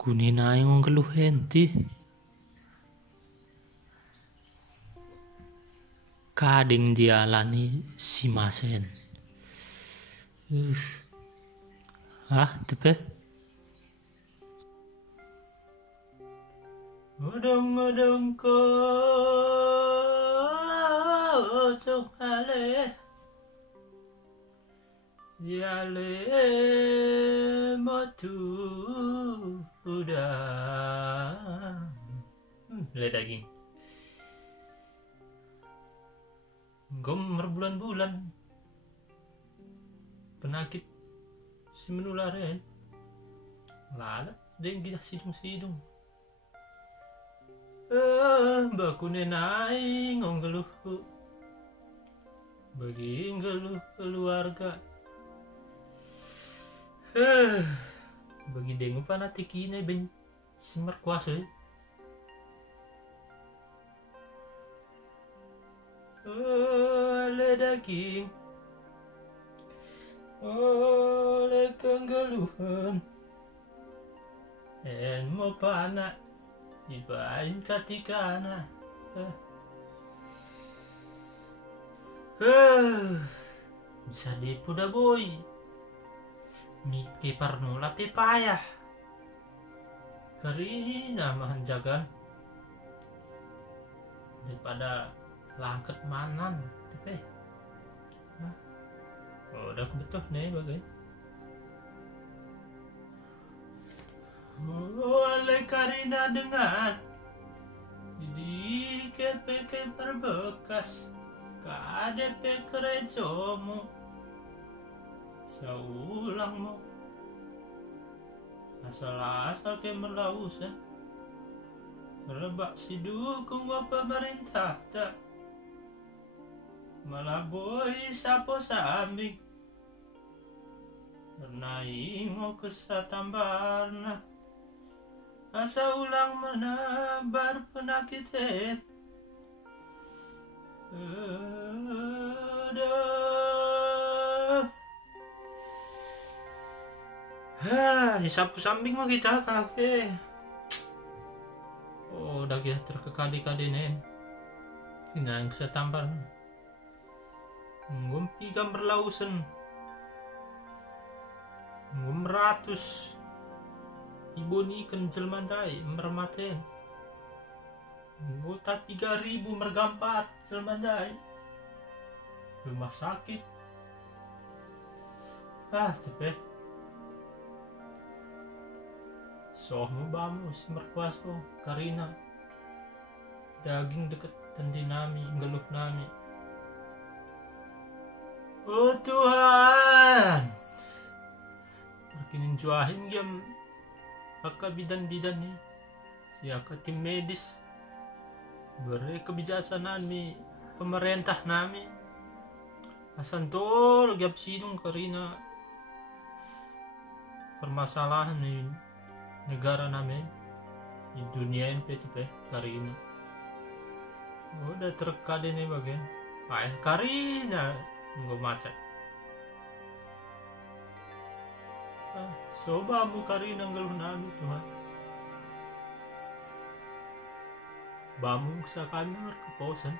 Kuninay ngong kaluhenti. Kading dialani si masen. Tepe. Odong-odong ko cokale. Yale motu udah. Le daging. Gomer bulan-bulan. Penyakit si menularan. Lala deng kita sidung-sidung. Baku nenai ngong geluh. Bagi geluh keluarga. Bagi dengu panatikin ben simar kuasa. Oleh daging, oleh kenggeluhan, en mau panak ibain katikana. Bisa dipuda boy. Miki parnula pepaya. Karina mahanjagan daripada langket manan tepe. Udah kebetuh nih bagai. Oleh Karina dengan di KPK berbekas KDP kerejomu saulangmu asal-asal ke melaus rebak si dukung pemerintah tak malah boy sapo sambing naingo kesatambarna asa ulang menebar penyakit sapu sambing mau kita kakek. Oh, udah kita terkekadi-kadinen. Nggak bisa tampar. Ngumpi gambar lausen. Ngumratus. Ibu ni kencel mandai mermaten. Ngota 3.000 mergampar selmandai. Rumah sakit. Tepe. Sohmu bamu si merkuaso Karina. Daging deket tendi nami, geluh nami. Oh Tuhan. Perkinin juahin jam aka bidan-bidan nih. Siaka tim medis. Beri kebijaksanaan mi pemerintah nami. Asantol gap sidung Karina. Permasalahan nih negara nami di dunia ini pe Karina. Udah terkade nih bagian. Karina nggak macet. Sobamu Karina ngeluh nami Tuhan. Bamu sa kami keposan.